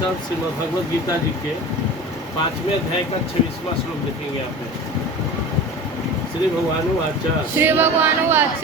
सब श्रीमद् भगवद गीता जी के 5वें अध्याय का 26वां श्लोक लिखेंगे यहाँ पे। श्री भगवानुवाच श्री भगवानुवाच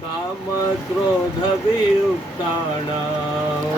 काम क्रोध वियुक्तानां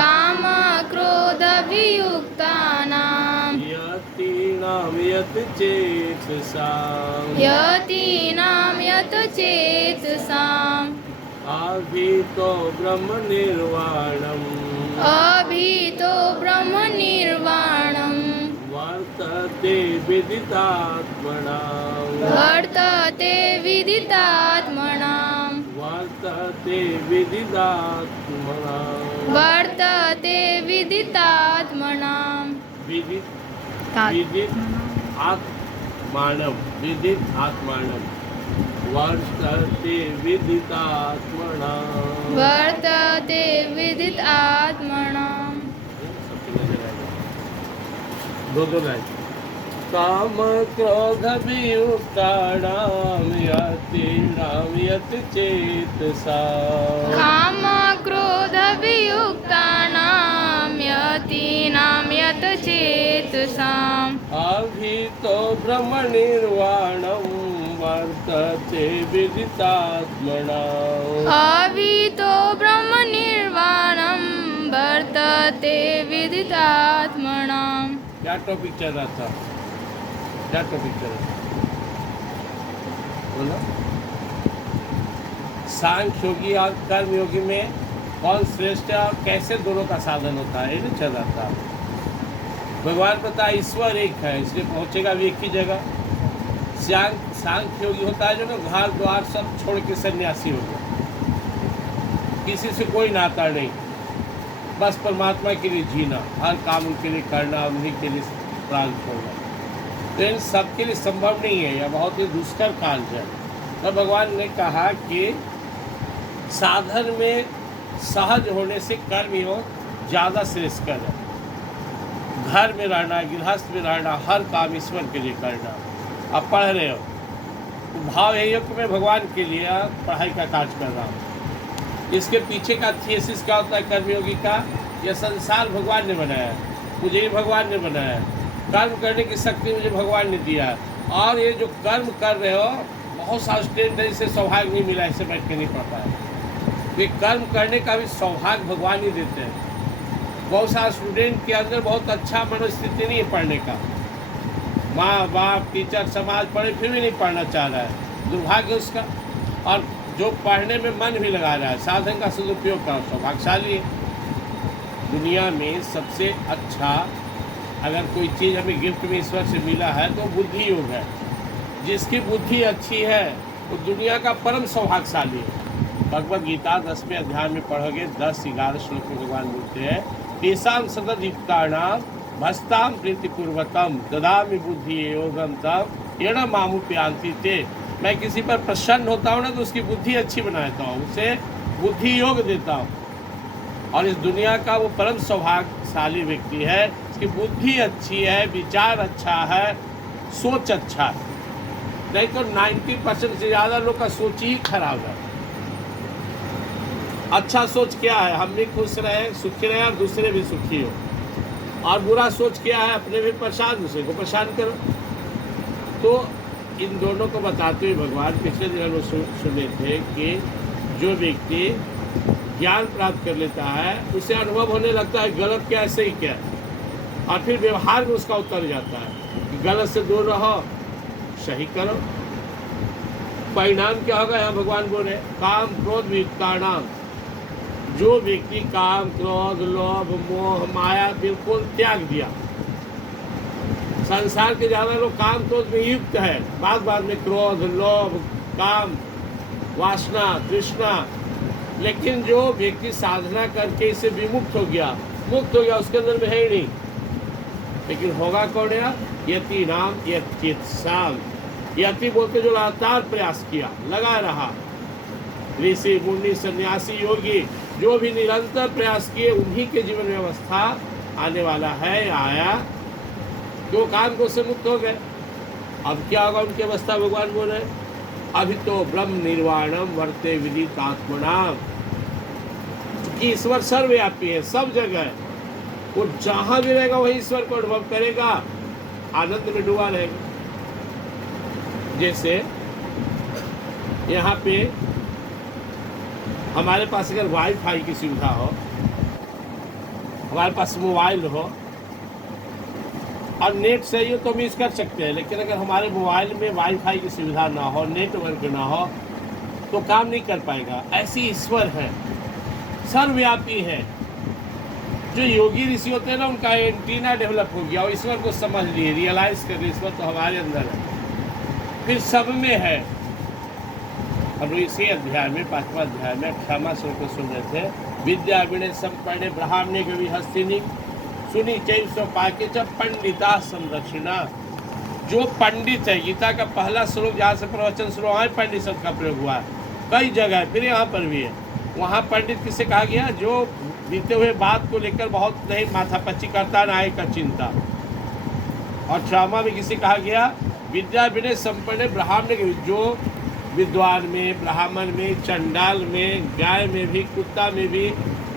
काम क्रोध वियुक्तानां यतीनां यतचेतसां यतीनां यतचेतसाम् अभितो ब्रह्म निर्वाणम् अभितो ब्रह्म निर्वाणम् वर्तते विदितात्मनां वर्तते विदितात्मनां वर्तते विदितात्मनां वर्तते विदितात्मनां विदित आत्मानं विदित आत्मानं वर्तते विदितात्मनां वर्तते विदितात्मनां दो लाइन। काम क्रोध वियुक्तानां यतीनां यतचेतसां काम क्रोध वियुक्तानां यतीनां यतचेतसाम् अभितो ब्रह्म निर्वाणं वर्तते विदितात्मनां अभितो ब्रह्म निर्वाणं वर्तते विदितात्मनां। क्या टॉपिक चल रहा था? क्या टॉपिक चल रहा था? बोलो। सांख्य योगी और कर्म योगी में कौन श्रेष्ठ है और कैसे दोनों का साधन होता है, ये नहीं चल रहा था। भगवान पता है ईश्वर एक है, इसलिए पहुंचेगा भी एक ही जगह। सांख्य योगी होता है जो ना घर द्वार सब छोड़ के सन्यासी हो गया, किसी से कोई नाता नहीं, बस परमात्मा के लिए जीना, हर काम उनके लिए करना, उन्हीं के लिए प्राण छोड़ना। तो इन सबके लिए संभव नहीं है, यह बहुत ही दुष्कर कार्य है। तो भगवान ने कहा कि साधन में सहज होने से कर्म योग ज़्यादा श्रेष्ठकर है। घर में रहना, गृहस्थ में रहना, हर काम ईश्वर के लिए करना। आप पढ़ रहे हो तो भाव यही हो कि मैं भगवान के लिए पढ़ाई का कार्य कर रहा हूँ। इसके पीछे का थीसिस क्या होता है कर्मयोगी का? यह संसार भगवान ने बनाया है, मुझे ही भगवान ने बनाया है, कर्म करने की शक्ति मुझे भगवान ने दिया है। और ये जो कर्म कर रहे हो, बहुत सारे स्टूडेंट है इसे सौभाग्य नहीं मिला, इसे बैठ के नहीं पढ़ पाया। ये कर्म करने का भी सौभाग्य भगवान ही देते हैं। बहुत सारे स्टूडेंट के अंदर बहुत अच्छा मनोस्थिति नहीं है पढ़ने का, माँ बाप टीचर समाज पढ़े फिर भी नहीं पढ़ना चाह रहा है, दुर्भाग्य उसका। और जो पढ़ने में मन भी लगा रहा है, साधन का सदुपयोग कर, सौभाग्यशाली है। दुनिया में सबसे अच्छा अगर कोई चीज़ हमें गिफ्ट में ईश्वर से मिला है तो बुद्धि योग है। जिसकी बुद्धि अच्छी है वो दुनिया का परम सौभाग्यशाली है। भगवद गीता 10वें अध्याय में पढ़ोगे, 10-11 श्लोक में भगवान बोलते हैं तेषां सदयुक्तानां भस्तां प्रीतिपूर्वकं ददामि बुद्धि योगं तम येन मामुपयान्ति ते। मैं किसी पर प्रसन्न होता हूँ ना तो उसकी बुद्धि अच्छी बनाता हूँ, उसे बुद्धि योग देता हूँ। और इस दुनिया का वो परम सौभाग्यशाली व्यक्ति है, इसकी बुद्धि अच्छी है, विचार अच्छा है, सोच अच्छा है। नहीं तो 90% से ज़्यादा लोग का सोच ही खराब है। अच्छा सोच क्या है? हम भी खुश रहें, सुखी रहें और दूसरे भी सुखी हो। और बुरा सोच क्या है? अपने भी परेशान, दूसरे को परेशान करो। तो इन दोनों को बताते हुए भगवान पिछले दिनों में सुने थे कि जो व्यक्ति ज्ञान प्राप्त कर लेता है उसे अनुभव होने लगता है गलत क्या है सही क्या है, और फिर व्यवहार में उसका उतर जाता है कि गलत से दूर रहो, सही करो। परिणाम क्या होगा? यहाँ भगवान बोले काम क्रोध वियुक्तानां, जो व्यक्ति काम क्रोध लोभ मोह माया बिल्कुल त्याग दिया। संसार के ज़्यादा लोग काम क्रोध में युक्त है, बाद बाद में क्रोध लोभ काम वासना तृष्णा। लेकिन जो व्यक्ति साधना करके इसे विमुक्त हो गया, मुक्त हो गया, उसके अंदर में है ही नहीं। लेकिन होगा कौन है? यति नाम यतचेतसाम। यति बोलते जो लगातार प्रयास किया, लगा रहा। ऋषि मुनि सन्यासी योगी जो भी निरंतर प्रयास किए, उन्हीं के जीवन में अवस्था आने वाला है, आया, जो काम को से मुक्त हो गए। अब क्या होगा उनकी अवस्था? भगवान बोल रहे अभी तो ब्रह्म निर्वाणम वर्ते विदितात्मनाम। ईश्वर सर्वव्यापी है, सब जगह है। वो जहां भी रहेगा वही ईश्वर को अनुभव करेगा, आनंद में डूबा रहेगा। जैसे यहाँ पे हमारे पास अगर वाईफाई की सुविधा हो, हमारे पास मोबाइल हो और नेट सही हो तो हम यूज कर सकते हैं, लेकिन अगर हमारे मोबाइल में वाईफाई की सुविधा ना हो, नेटवर्क ना हो, तो काम नहीं कर पाएगा। ऐसी ईश्वर है, सर्वव्यापी है। जो योगी ऋषि होते हैं ना, उनका एंटीना डेवलप हो गया और ईश्वर को समझ लिए, रियलाइज कर लिए ईश्वर तो हमारे अंदर है, फिर सब में है। हम इसी अध्याय में 5वां अध्याय में क्षमा श्लोक को सुन रहे थे। विद्या विनय संपन्ने ब्राह्मणे कवि हस्तिनी सुनी चैव सो पाके च पंडिता संरक्षिणा। जो पंडित है, गीता का पहला श्लोक जहाँ से प्रवचन शुरू हुआ है, पंडित शब्द का प्रयोग हुआ है कई जगह, फिर यहाँ पर भी है। वहाँ पंडित किसे कहा गया? जो बीते हुए बात को लेकर बहुत नहीं माथापच्ची करता, ना एक का चिंता। और क्षमा में किसे कहा गया? विद्या विनय संपन्न ब्राह्मण, जो विद्वान में, ब्राह्मण में, चंडाल में, गाय में भी, कुत्ता में भी,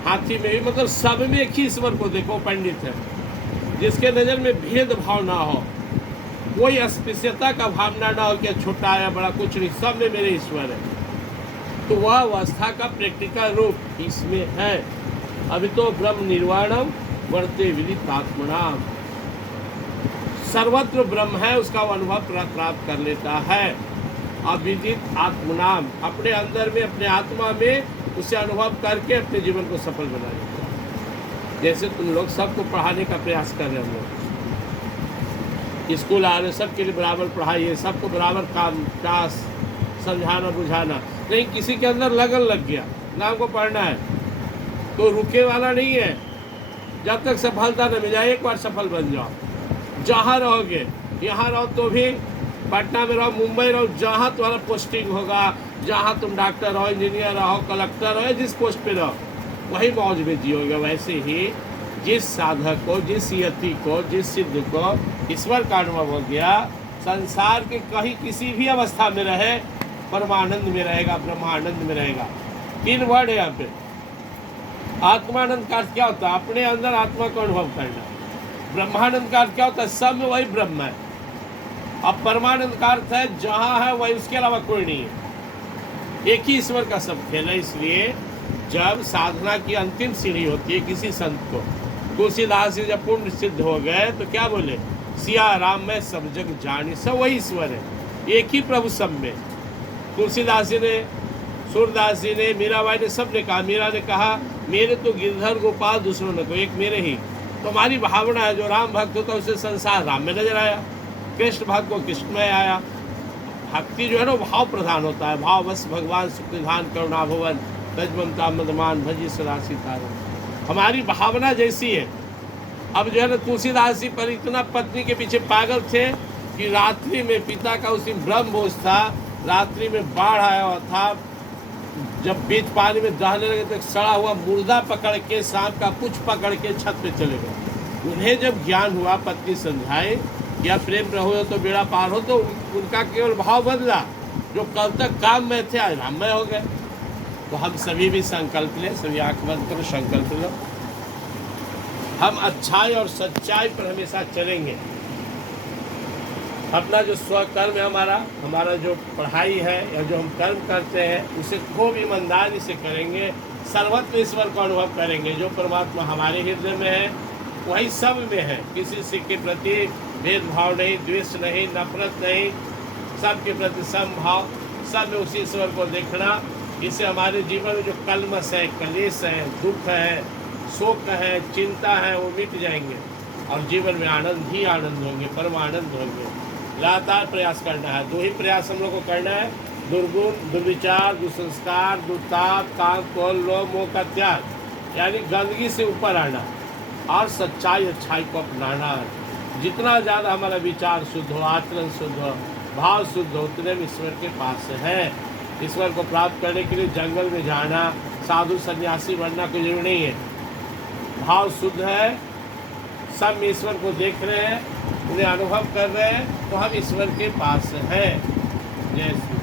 हाथी में भी, मतलब सब में एक ही ईश्वर को देखो, पंडित है। जिसके नज़र में भेदभाव ना हो, कोई अस्पृश्यता का भावना ना हो कि छोटा या बड़ा, कुछ नहीं, सब में मेरे ईश्वर है। तो वह अवस्था का प्रैक्टिकल रूप इसमें है। अभी तो ब्रह्म निर्वाणम वर्ते विदितात्मनाम, सर्वत्र ब्रह्म है, उसका अनुभव प्राप्त कर लेता है। अविदित आत्मनाम, अपने अंदर में, अपने आत्मा में उसे अनुभव करके अपने जीवन को सफल बना लेता है। जैसे तुम लोग सबको पढ़ाने का प्रयास कर रहे, हम लोग स्कूल आ रहे, सबके लिए बराबर पढ़ाइए, सबको बराबर काम टास्क समझाना बुझाना। नहीं, किसी के अंदर लगन लग गया, नाम को पढ़ना है, तो रुके वाला नहीं है। जब तक सफलता न मिल जाए, एक बार सफल बन जाओ। जहाँ रहोगे, यहाँ रहो तो भी, पटना में रहो, मुंबई रहो, जहाँ तुम्हारा पोस्टिंग होगा, जहाँ तुम डॉक्टर रहो, इंजीनियर रहो, कलेक्टर रहो, जिस पोस्ट पे रहो, वही मौज में जियोगे। वैसे ही जिस साधक को, जिस यति को, जिस सिद्ध को ईश्वर का अनुभव हो गया, संसार के कहीं किसी भी अवस्था में रहे, परमानंद में रहेगा, ब्रह्मानंद में रहेगा। 3 वर्ड है यहाँ पे। आत्मानंद का अर्थ क्या होता है? अपने अंदर आत्मा को अनुभव करना। ब्रह्मानंद का अर्थ क्या होता है? सब में वही ब्रह्म है। अब परमानंद का अर्थ है जहाँ है वही, उसके अलावा कोई नहीं है, एक ही ईश्वर का सब खेल है। इसलिए जब साधना की अंतिम सीढ़ी होती है किसी संत को, तुलसीदास जी जब पूर्ण सिद्ध हो गए तो क्या बोले? सिया राम में सब जग जानी, सब वही ईश्वर है, एक ही प्रभु सब में। तुलसीदास जी ने, सूरदास जी ने, मीराबाई ने, सब ने कहा। मीरा ने कहा मेरे तो गिरधर गोपाल दूसरों ने को, एक मेरे ही। तो हमारी भावना है, जो राम भक्त होता है उसे संसार राम में नजर आया, कृष्ण भक्त को कृष्ण में आया। भक्ति जो है ना, भाव प्रधान होता है। भाव बस भगवान सुख निधान करुणा भवन तजममता मदमान भजी सदा सीताराम। हमारी भावना जैसी है। अब जो है ना, तुलसीदास जी पर इतना पत्नी के पीछे पागल थे कि रात्रि में, पिता का उसी ब्रह्म भोज था, रात्रि में बाढ़ आया हुआ था, जब बीच पानी में दहने लगे तो सड़ा हुआ मुर्दा पकड़ के, सांप का पुछ पकड़ के छत पे चले गए। उन्हें जब ज्ञान हुआ, पत्नी समझाए या प्रेम रहो तो बेड़ा पार हो, तो उनका केवल भाव बदला। जो कल तक काम में थे आज राममय हो गए। तो हम सभी भी संकल्प लें, सभी आंख बंद करो, संकल्प लो, हम अच्छाई और सच्चाई पर हमेशा चलेंगे। अपना जो स्वकर्म है, हमारा जो पढ़ाई है या जो हम कर्म करते हैं, उसे खूब ईमानदारी से करेंगे। सर्वत्र ईश्वर को अनुभव करेंगे। जो परमात्मा हमारे हृदय में है वही सब में है। किसी से के प्रति भेदभाव नहीं, द्वेष नहीं, नफरत नहीं, सबके प्रति समभाव, सब में उसी ईश्वर को देखना। इससे हमारे जीवन में जो कलमश है, कलेश है, दुख है, शोक है, चिंता है, वो मिट जाएंगे और जीवन में आनंद ही आनंद होंगे, परमानंद होंगे। लगातार प्रयास करना है। 2 ही प्रयास हम लोग को करना है: दुर्गुण, दुर्विचार, दुसंस्कार, दुताप, काम, क्रोध, लोभ, मोह का त्याग, यानी गंदगी से ऊपर आना और सच्चाई अच्छाई को अपनाना। जितना ज़्यादा हमारा विचार शुद्ध हो, आचरण शुद्ध हो, भाव शुद्ध हो, उतने में ईश्वर के पास है। ईश्वर को प्राप्त करने के लिए जंगल में जाना, साधु सन्यासी बनना कोई जरूरी नहीं है। भाव शुद्ध है, सब ईश्वर को देख रहे हैं, उन्हें अनुभव कर रहे हैं, तो हम ईश्वर के पास हैं। जय श्री